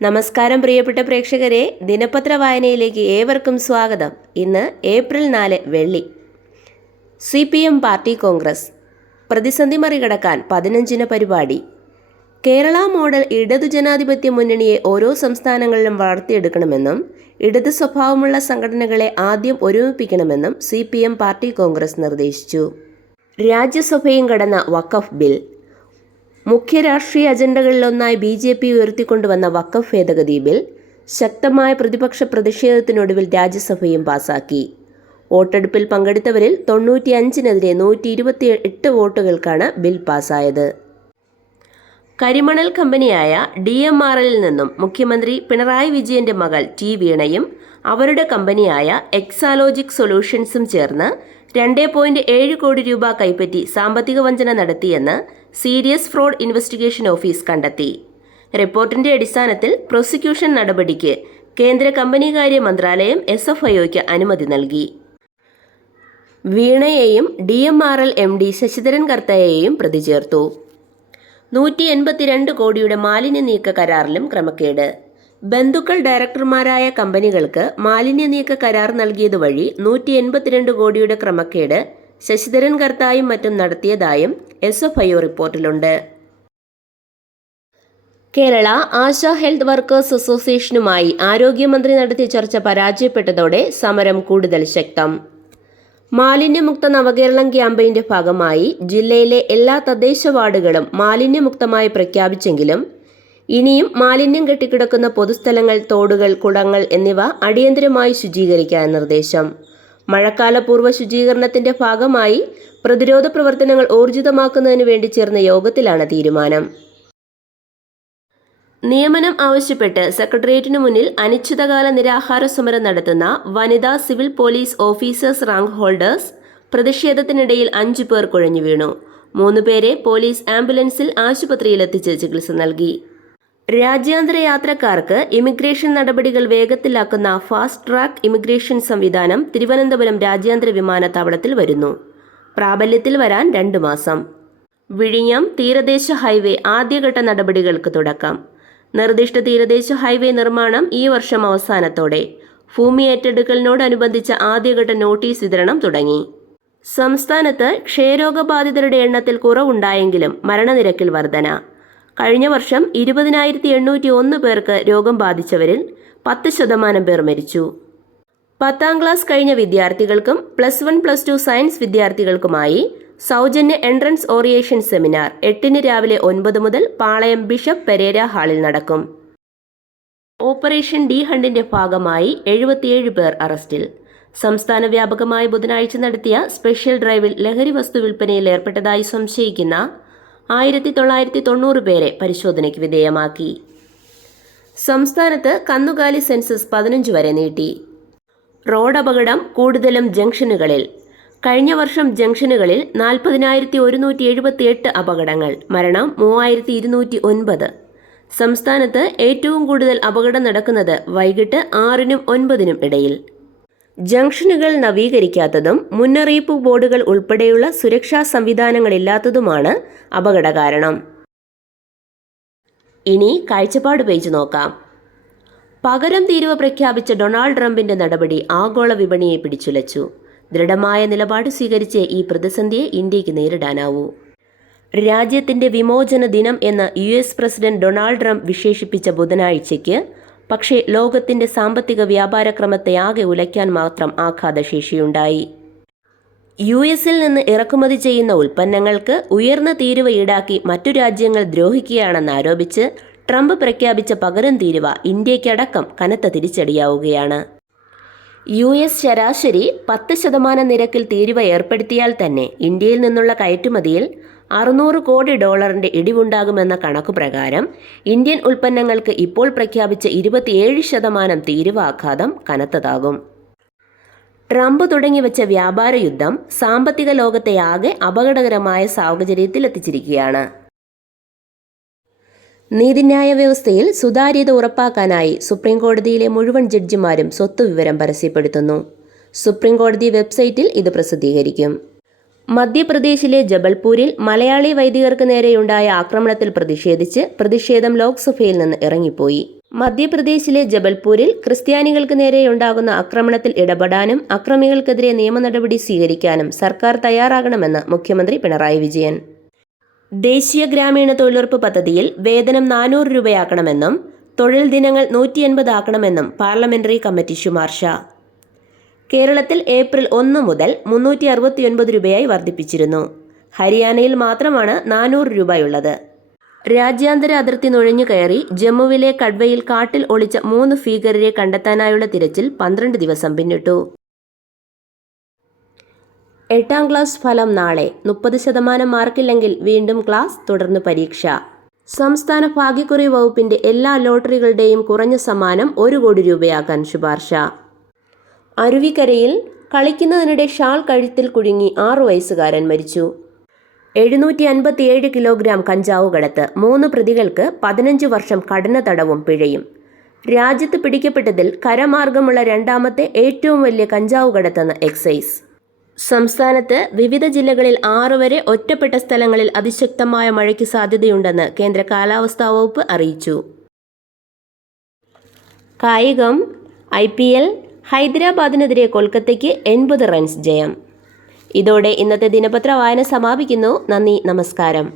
നമസ്കാരം പ്രിയപ്പെട്ട പ്രേക്ഷകരെ, ദിനപത്ര വായനയിലേക്ക് ഏവർക്കും സ്വാഗതം. ഇന്ന് ഏപ്രിൽ 4 വെള്ളി. CPM പാർട്ടി കോൺഗ്രസ് പ്രതിസന്ധി മറികടക്കാൻ 15-ന് പരിപാടി. കേരള മോഡൽ ഇടതു ജനാധിപത്യ മുന്നണിയെ ഓരോ സംസ്ഥാനങ്ങളിലും വളർത്തിയെടുക്കണമെന്നും ഇടതു സ്വഭാവമുള്ള സംഘടനകളെ ആദ്യം ഒരുമിപ്പിക്കണമെന്നും CPM പാർട്ടി കോൺഗ്രസ് നിർദ്ദേശിച്ചു. രാജ്യസഭയും കടന്ന വഖഫ് ബിൽ. മുഖ്യ രാഷ്ട്രീയ അജണ്ടകളിലൊന്നായി BJP ഉയർത്തിക്കൊണ്ടുവന്ന വഖഫ് ഭേദഗതി ബിൽ ശക്തമായ പ്രതിപക്ഷ പ്രതിഷേധത്തിനൊടുവിൽ രാജ്യസഭയും പാസാക്കി. വോട്ടെടുപ്പിൽ പങ്കെടുത്തവരിൽ 95-നെതിരെ 128 വോട്ടുകൾക്കാണ് ബിൽ പാസായത്. കരിമണൽ കമ്പനിയായ DMRL നിന്നും മുഖ്യമന്ത്രി പിണറായി വിജയന്റെ മകൾ T വീണയും അവരുടെ കമ്പനിയായ എക്സാലോജിക് സൊല്യൂഷൻസും ചേർന്ന് 2.7 കോടി രൂപ കൈപ്പറ്റി സാമ്പത്തിക വഞ്ചന നടത്തിയെന്ന് സീരിയസ് ഫ്രോഡ് ഇൻവെസ്റ്റിഗേഷൻ ഓഫീസ് കണ്ടെത്തി. റിപ്പോർട്ടിന്റെ അടിസ്ഥാനത്തിൽ പ്രോസിക്യൂഷൻ നടപടിക്ക് കേന്ദ്ര കമ്പനികാര്യ മന്ത്രാലയം SFIOയ്ക്ക് അനുമതി നൽകി. വീണയെയും DMRL MD ശശിധരൻ കർത്തയെയും പ്രതി ചേർത്തു. 182 കോടിയുടെ മാലിന്യ നീക്ക കരാറിലും ക്രമക്കേട്. ബന്ധുക്കൾ ഡയറക്ടർമാരായ കമ്പനികൾക്ക് മാലിന്യ നീക്ക കരാർ നൽകിയതുവഴി 182 കോടിയുടെ ക്രമക്കേട് ശശിധരൻ കർത്തായും മറ്റും നടത്തിയതായും SFIO റിപ്പോർട്ടിലുണ്ട്. കേരള ആശാ ഹെൽത്ത് വർക്കേഴ്സ് അസോസിയേഷനുമായി ആരോഗ്യമന്ത്രി നടത്തിയ ചർച്ച പരാജയപ്പെട്ടതോടെ സമരം കൂടുതൽ ശക്തം. മാലിന്യമുക്ത നവകേരളം ക്യാമ്പയിന്റെ ഭാഗമായി ജില്ലയിലെ എല്ലാ തദ്ദേശ വാർഡുകളും മാലിന്യമുക്തമായി പ്രഖ്യാപിച്ചെങ്കിലും ഇനിയും മാലിന്യം കെട്ടിക്കിടക്കുന്ന പൊതുസ്ഥലങ്ങൾ, തോടുകൾ, കുളങ്ങൾ എന്നിവ അടിയന്തരമായി ശുചീകരിക്കാൻ നിർദ്ദേശം. മഴക്കാലപൂർവ്വ ശുചീകരണത്തിന്റെ ഭാഗമായി പ്രതിരോധ പ്രവർത്തനങ്ങൾ ഊർജിതമാക്കുന്നതിന് വേണ്ടി ചേർന്ന യോഗത്തിലാണ് തീരുമാനം. നിയമനം ആവശ്യപ്പെട്ട് സെക്രട്ടേറിയറ്റിനു മുന്നിൽ അനിശ്ചിതകാല നിരാഹാര സമരം നടത്തുന്ന വനിതാ civil police officers rank holders പ്രതിഷേധത്തിനിടയിൽ 5 പേർ കുഴഞ്ഞു വീണു. 3 പേരെ പോലീസ് ആംബുലൻസിൽ ആശുപത്രിയിലെത്തിച്ച് ചികിത്സ നൽകി. രാജ്യാന്തര യാത്രക്കാർക്ക് ഇമിഗ്രേഷൻ നടപടികൾ വേഗത്തിലാക്കുന്ന ഫാസ്റ്റ് ട്രാക്ക് ഇമിഗ്രേഷൻ സംവിധാനം തിരുവനന്തപുരം രാജ്യാന്തര വിമാനത്താവളത്തിൽ വരുന്നു. പ്രാബല്യത്തിൽ വരാൻ 2 മാസം. വിഴിഞ്ഞം തീരദേശ ഹൈവേ ആദ്യഘട്ട നടപടികൾക്ക് തുടക്കം. നിർദ്ദിഷ്ട തീരദേശ ഹൈവേ നിർമ്മാണം ഈ വർഷം അവസാനത്തോടെ. ഭൂമി ഏറ്റെടുക്കലിനോടനുബന്ധിച്ച ആദ്യഘട്ട നോട്ടീസ് വിതരണം തുടങ്ങി. സംസ്ഥാനത്ത് ക്ഷയരോഗബാധിതരുടെ എണ്ണത്തിൽ കുറവുണ്ടായെങ്കിലും മരണനിരക്കിൽ വർധന. കഴിഞ്ഞ വർഷം 20,801 പേർക്ക് രോഗം ബാധിച്ചവരിൽ 10% പേർ മരിച്ചു. 10ാം ക്ലാസ് കഴിഞ്ഞ വിദ്യാർത്ഥികൾക്കും +1, +2 സയൻസ് വിദ്യാർത്ഥികൾക്കുമായി സൗജന്യ എൻട്രൻസ് ഓറിയേഷൻ സെമിനാർ 8-ന് രാവിലെ 9 മുതൽ പാളയം ബിഷപ്പ് പെരേര ഹാളിൽ നടക്കും. ഓപ്പറേഷൻ ഡി ഹണ്ടിന്റെ ഭാഗമായി 77 പേർ അറസ്റ്റിൽ. സംസ്ഥാന വ്യാപകമായി ബുധനാഴ്ച നടത്തിയ സ്പെഷ്യൽ ഡ്രൈവിൽ ലഹരി വസ്തു വിൽപ്പനയിൽ ഏർപ്പെട്ടതായി സംശയിക്കുന്ന 1990 പേരെ പരിശോധനയ്ക്ക് വിധേയമാക്കി. സംസ്ഥാനത്ത് കന്നുകാലി സെൻസസ് 15 വരെ നീട്ടി. റോഡ് അപകടം കൂടുതലും ജംഗ്ഷനുകളിൽ. കഴിഞ്ഞ വർഷം ജംഗ്ഷനുകളിൽ 40,178 അപകടങ്ങൾ, മരണം 3,209. സംസ്ഥാനത്ത് ഏറ്റവും കൂടുതൽ അപകടം നടക്കുന്നത് വൈകിട്ട് 6-നും 9-നും ഇടയിൽ. ജംഗ്ഷനുകൾ നവീകരിക്കാത്തതും മുന്നറിയിപ്പ് ബോർഡുകൾ ഉൾപ്പെടെയുള്ള സുരക്ഷാ സംവിധാനങ്ങളില്ലാത്തതുമാണ് അപകട കാരണം. ഇനി കാഴ്ചപ്പാട് പേജ് നോക്കാം. പകരം തീരുവ പ്രഖ്യാപിച്ച ഡൊണാൾഡ് ട്രംപിന്റെ നടപടി ആഗോള വിപണിയെ പിടിച്ചുലച്ചു. ദൃഢമായ നിലപാട് സ്വീകരിച്ച് ഈ പ്രതിസന്ധിയെ ഇന്ത്യക്ക് നേരിടാനാവൂ. രാജ്യത്തിന്റെ വിമോചന ദിനം എന്ന് US പ്രസിഡന്റ് ഡൊണാൾഡ് ട്രംപ് വിശേഷിപ്പിച്ച ബുധനാഴ്ചയ്ക്ക് പക്ഷേ ലോകത്തിന്റെ സാമ്പത്തിക വ്യാപാര ക്രമത്തെ ആകെ ഉലയ്ക്കാൻ മാത്രം ആഘാതശേഷിയുണ്ടായി. US-ൽ നിന്ന് ഇറക്കുമതി ചെയ്യുന്ന ഉൽപ്പന്നങ്ങൾക്ക് ഉയർന്ന തീരുവ ഈടാക്കി മറ്റു രാജ്യങ്ങൾ ദ്രോഹിക്കുകയാണെന്നാരോപിച്ച് ട്രംപ് പ്രഖ്യാപിച്ച പകരം തീരുവ ഇന്ത്യക്കടക്കം കനത്ത തിരിച്ചടിയാവുകയാണ്. US ശരാശരി 10% നിരക്കിൽ തീരുവ ഏർപ്പെടുത്തിയാൽ തന്നെ ഇന്ത്യയിൽ നിന്നുള്ള കയറ്റുമതിയിൽ $600 കോടി ഇടിവുണ്ടാകുമെന്ന കണക്കുപ്രകാരം ഇന്ത്യൻ ഉൽപ്പന്നങ്ങൾക്ക് ഇപ്പോൾ പ്രഖ്യാപിച്ച 27% തീരുവ ആഘാതം കനത്തതാകും. ട്രംപ് തുടങ്ങിവെച്ച വ്യാപാര യുദ്ധം സാമ്പത്തിക ലോകത്തെ ആകെ അപകടകരമായ സാഹചര്യത്തിലെത്തിച്ചിരിക്കുകയാണ്. നീതിന്യായ വ്യവസ്ഥയിൽ സുതാര്യത ഉറപ്പാക്കാനായി സുപ്രീംകോടതിയിലെ മുഴുവൻ ജഡ്ജിമാരും സ്വത്ത് വിവരം പരസ്യപ്പെടുത്തുന്നു. സുപ്രീംകോടതി വെബ്സൈറ്റിൽ ഇത് പ്രസിദ്ധീകരിക്കും. മധ്യപ്രദേശിലെ ജബൽപൂരിൽ മലയാളി വൈദികർക്ക് നേരെയുണ്ടായ ആക്രമണത്തിൽ പ്രതിഷേധിച്ച് പ്രതിഷേധം ലോക്സഭയിൽ നിന്ന് ഇറങ്ങിപ്പോയി. മധ്യപ്രദേശിലെ ജബൽപൂരിൽ ക്രിസ്ത്യാനികൾക്ക് നേരെയുണ്ടാകുന്ന ആക്രമണത്തിൽ ഇടപെടാനും അക്രമികൾക്കെതിരെ നിയമ നടപടി സ്വീകരിക്കാനും സർക്കാർ തയ്യാറാകണമെന്ന് മുഖ്യമന്ത്രി പിണറായി വിജയൻ. ദേശീയ ഗ്രാമീണ തൊഴിലുറപ്പ് പദ്ധതിയിൽ വേതനം 400 രൂപയാക്കണമെന്നും തൊഴിൽ ദിനങ്ങൾ 180 ആക്കണമെന്നും പാർലമെന്ററി കമ്മിറ്റി ശുപാർശ. കേരളത്തിൽ ഏപ്രിൽ 1 മുതൽ 369 രൂപയായി വർദ്ധിപ്പിച്ചിരുന്നു. ഹരിയാനയിൽ മാത്രമാണ് 400 രൂപയുള്ളത്. രാജ്യാന്തര അതിർത്തി നുഴഞ്ഞു കയറി ജമ്മുവിലെ കഡ്വയിൽ കാട്ടിൽ ഒളിച്ച 3 ഭീകരരെ കണ്ടെത്താനായുള്ള തിരച്ചിൽ 12 ദിവസം പിന്നിട്ടു. 8ാം ക്ലാസ് ഫലം നാളെ. 30% മാർക്കില്ലെങ്കിൽ വീണ്ടും ക്ലാസ്, തുടർന്ന് പരീക്ഷ. സംസ്ഥാന ഭാഗ്യക്കുറി വകുപ്പിന്റെ എല്ലാ ലോട്ടറികളുടെയും കുറഞ്ഞ സമ്മാനം 1 കോടി രൂപയാക്കാൻ ശുപാർശ. അരുവിക്കരയിൽ കളിക്കുന്നതിനിടെ ഷാൾ കഴുത്തിൽ കുടുങ്ങി 6 വയസ്സുകാരൻ മരിച്ചു. 757 കിലോഗ്രാം കഞ്ചാവ് കടത്ത്. 3 പ്രതികൾക്ക് 15 വർഷം കഠിന തടവും പിഴയും. രാജ്യത്ത് പിടിക്കപ്പെട്ടതിൽ കരമാർഗമുള്ള 2ാമത്തെ ഏറ്റവും വലിയ കഞ്ചാവ് കടത്തെന്ന് എക്സൈസ്. സംസ്ഥാനത്ത് വിവിധ ജില്ലകളിൽ 6 വരെ ഒറ്റപ്പെട്ട സ്ഥലങ്ങളിൽ അതിശക്തമായ മഴയ്ക്ക് സാധ്യതയുണ്ടെന്ന് കേന്ദ്ര കാലാവസ്ഥാ വകുപ്പ് അറിയിച്ചു. കായികം. IPL ഹൈദരാബാദിനെതിരെ കൊൽക്കത്തയ്ക്ക് 80 റൺസ് ജയം. ഇതോടെ ഇന്നത്തെ ദിനപത്ര വായന സമാപിക്കുന്നു. നന്ദി, നമസ്കാരം.